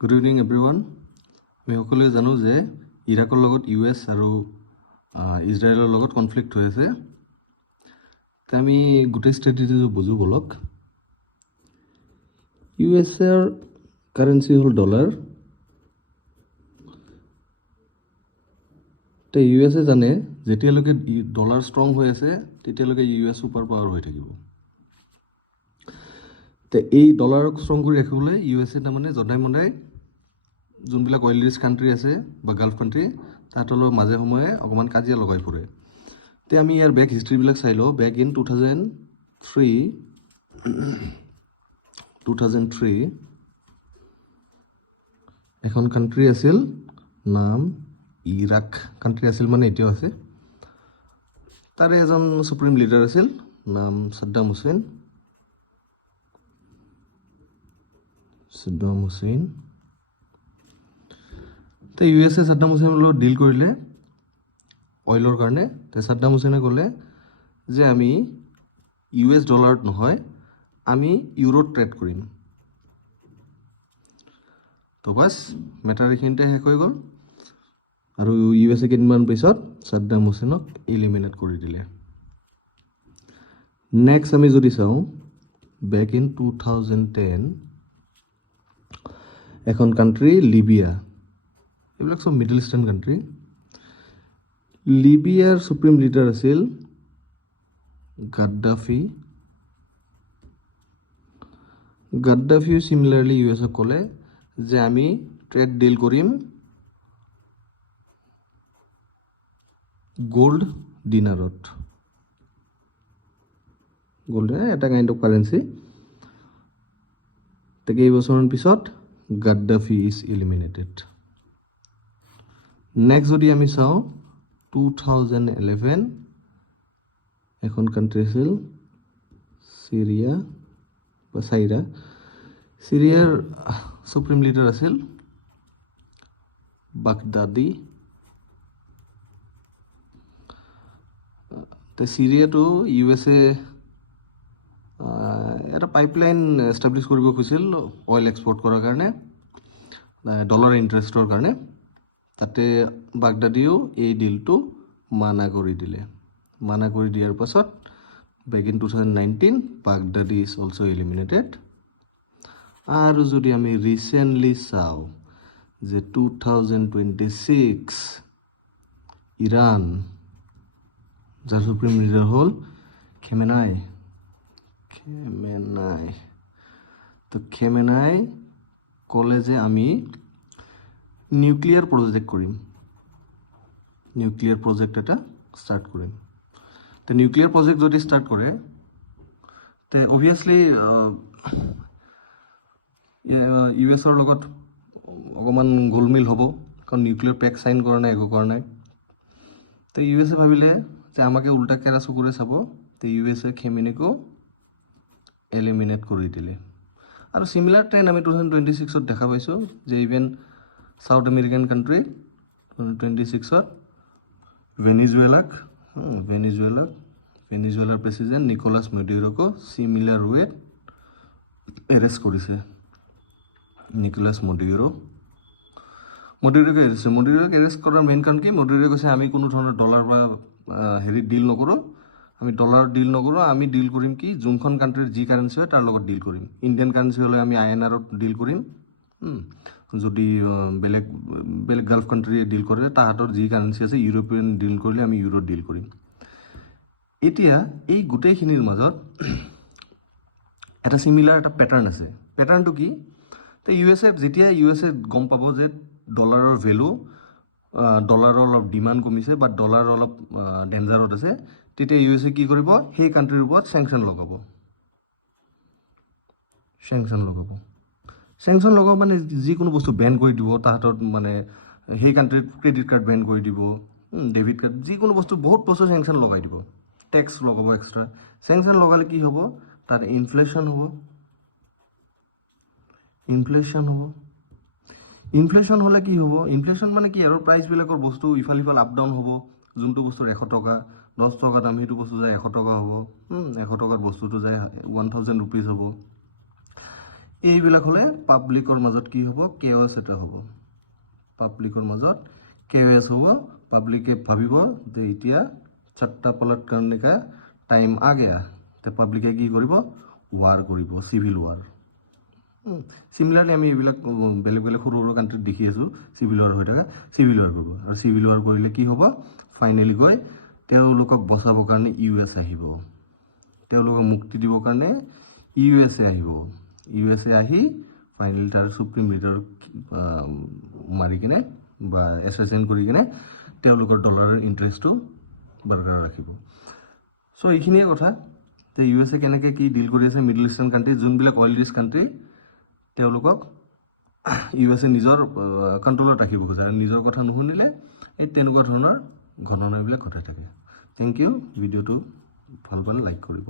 Good evening everyone. আমি সকলোৱে জানো যে ইৰাকৰ লগত US আৰু ইজৰাইলৰ লগত কনফ্লিক্ট হৈ আছে। তো আমি গোটেই ষ্ট্ৰেটেজিটো বুজো বলক। USৰ কাৰেঞ্চি হ'ল ডলাৰ। তো USA জানে যেতিয়ালৈকে ডলাৰ ষ্ট্ৰং হৈ আছে তেতিয়ালৈকে US ছুপাৰ পাৱাৰ হৈ থাকিব। তো এই ডলাৰক ষ্ট্ৰং কৰি ৰাখিবলৈ USA তাৰমানে জনাই মনাই যোনবিলাক অইল ৰিচ কাণ্ট্ৰি আছে বা গাল্ফ কাণ্ট্ৰি তাহাঁতৰ লগত মাজে সময়ে অকণমান কাজিয়া লগাই ফুৰে। তে আমি ইয়াৰ বেক হিষ্ট্ৰীবিলাক চাই লওঁ। বেক ইন 2003 এখন কাণ্ট্ৰি আছিল, নাম ইৰাক কাণ্ট্ৰি আছিল, মানে এতিয়াও আছে। তাৰে এজন সুপ্ৰিম লিডাৰ আছিল, নাম ছাদ্দাম হুছেইন। তো USA ছাদ্দাম হুছেইনৰ লগত ডিল কৰিলে অইলৰ কাৰণে। তো ছাদ্দাম হুছেইনে ক'লে যে আমি US ডলাৰত নহয়, আমি ইউৰোত ট্ৰেড কৰিম। তো বাছ মেটাৰ এইখিনিতে শেষ হৈ গ'ল আৰু USA কেইদিনমান পিছত ছাদ্দাম হুছেইনক ইলিমিনেট কৰি দিলে। নেক্সট আমি যদি চাওঁ, বেক ইন 2010 এখন কাণ্ট্ৰি লিবিয়া। এইবিলাক চব মিডল ইষ্টাৰ্ণ কাণ্ট্ৰি। লিবিয়াৰ সুপ্ৰিম লিডাৰ আছিল গাদ্দাফি। গাদ্দাফিও চিমিলাৰলি USক ক'লে যে আমি ট্ৰেড ডিল কৰিম গোল্ড ডিনাৰত। গোল্ড এটা কাইণ্ড অফ কাৰেঞ্চি। তো কেইবছৰমান পিছত গাদ্দাফি ইজ ইলিমিনেটেড। নেক্সট যদি আমি চাওঁ 2011 এখন কাণ্ট্ৰি আছিল চিৰিয়া বা চাইৰা। চিৰিয়াৰ সুপ্ৰিম লিডাৰ আছিল বাগদাদি। তো চিৰিয়াটো USA এটা পাইপলাইন এষ্টাব্লিছ কৰিব খুজিছিল অইল এক্সপৰ্ট কৰাৰ কাৰণে, ডলাৰ ইণ্টাৰেষ্টৰ কাৰণে। তাতে বাগদাদিও এই ডিলটো মানা কৰি দিলে। মানা কৰি দিয়াৰ পাছত back in 2019 Baghdadi is also' eliminated. আৰু যদি আমি ৰিচেণ্টলি চাওঁ যে 2026 ইৰাণ, যাৰ সুপ্ৰিম লিডাৰ হ'ল খেমেনাই। তো খেমেনাই ক'লে যে আমি নিউক্লিয়াৰ প্ৰজেক্ট কৰিম, নিউক্লিয়াৰ প্ৰজেক্ট এটা ষ্টাৰ্ট কৰিম। তো নিউক্লিয়াৰ প্ৰজেক্ট যদি ষ্টাৰ্ট কৰে তে অভিয়াছলি USৰ লগত অকণমান গোলমিল হ'ব, কাৰণ নিউক্লিয়াৰ পেক চাইন কৰা নাই, একো কৰা নাই। তো USA ভাবিলে যে আমাকে উল্টা কেৰা চকুৰে চাব। তো USA খেমেনিকো এলিমিনেট কৰি দিলে। আৰু চিমিলাৰ ট্ৰেণ্ড আমি 2026ত দেখা পাইছোঁ যে ইভেন সাউথ আমেৰিকান কাণ্ট্ৰি 2026ত ভেনিজুৱেলাৰ প্ৰেচিডেণ্ট নিকোলাছ মেডুৰোকো চিমিলাৰ ৱেত এৰেষ্ট কৰিছে। নিকোলাছ মডুৰোক এৰেষ্ট কৰাৰ মেইন কাৰণ কি? মডুৰোকে কৈছে আমি কোনো ধৰণৰ ডলাৰ বা ডিল নকৰোঁ, আমি ডলাৰত ডিল নকৰোঁ, আমি ডিল কৰিম কি যোনখন কাণ্ট্ৰিৰ যি কাৰেঞ্চি হয় তাৰ লগত ডিল কৰিম। ইণ্ডিয়ান কাৰেঞ্চি হ'লে আমি INRত ডিল কৰিম। যদি বেলেগ বেলেগ গাল্ফ কাণ্ট্ৰিয়ে ডিল কৰে তাহাঁতৰ যি কাৰেঞ্চি আছে, ইউৰোপিয়ান ডিল কৰিলে আমি ইউৰোত ডিল কৰিম। এতিয়া এই গোটেইখিনিৰ মাজত এটা চিমিলাৰ এটা পেটাৰ্ণ আছে। পেটাৰ্ণটো কি? তো যেতিয়া USA গম পাব যে ডলাৰৰ ভেলু, ডলাৰৰ অলপ ডিমাণ্ড কমিছে বা ডলাৰ অলপ ডেঞ্জাৰত আছে, তেতিয়া USA কি কৰিব? সেই কাণ্ট্ৰিৰ ওপৰত চেংচন লগাব। চেংচন লগাব মানে যিকোনো বস্তু বেন কৰি দিব তাহাঁতৰ, মানে সেই কাণ্ট্ৰিৰ ক্ৰেডিট কাৰ্ড বেন কৰি দিব, ডেবিট কাৰ্ড, যিকোনো বস্তু, বহুত বস্তু চেংচন লগাই দিব, টেক্স লগাব এক্সট্ৰা। চেংচন লগালে কি হ'ব? তাৰ ইনফ্লেশ্যন হ'ব। ইনফ্লেশ্যন হ'লে কি হ'ব? ইনফ্লেশ্যন মানে কি আৰু প্ৰাইচবিলাকৰ বস্তু ইফাল সিফাল আপ ডাউন হ'ব। যোনটো বস্তুৰ 100 টকা, 10 টকা দাম, সেইটো বস্তু যায় 100 টকা হ'ব। 100 টকাৰ বস্তুটো যায় 1000 ৰুপিজ হ'ব। এইবিলাক হ'লে পাব্লিকৰ মাজত কি হ'ব, কেঅছ এটা হ'ব। পাব্লিকৰ মাজত কেঅছ হ'ব। পাব্লিকে ভাবিব যে এতিয়া চাট্টা পলট करने का টাইম आ गया। তে পাব্লিকে কি কৰিব, ৱাৰ কৰিব, চিভিল ৱাৰ। চিমিলাৰলি আমি এইবিলাক বেলেগ বেলেগ সৰু সৰু কাণ্ট্ৰিত দেখি আছোঁ, চিভিল ৱাৰ হৈ থকা। চিভিল ৱাৰ কৰিব, আৰু চিভিল ৱাৰ কৰিলে কি হ'ব, ফাইনেলি গৈ তেওঁলোকক বচাবৰ কাৰণে US আহিব। তেওঁলোকক মুক্তি দিবৰ কাৰণে USA আহিব। USA আহি ফাইনেলি তাৰ সুপ্ৰিম লিডাৰক মাৰি কিনে বা এছেচিন কৰি কিনে তেওঁলোকৰ ডলাৰৰ ইণ্টাৰেষ্টটো বৰকৰাৰ ৰাখিব। চ' এইখিনিয়ে কথা যে USA কেনেকৈ কি ডিল কৰি আছে মিডল ইষ্টাৰ্ণ কাণ্ট্ৰি, যোনবিলাক অইল ৰিচ কাণ্ট্ৰি, তেওঁলোকক USA নিজৰ কণ্ট্ৰলত ৰাখিব খোজে, আৰু নিজৰ কথা নুশুনিলে এই তেনেকুৱা ধৰণৰ ঘটনাবিলাক ঘটাই থাকে। Thank you. ভিডিঅ'টো ভাল পালে লাইক কৰিব।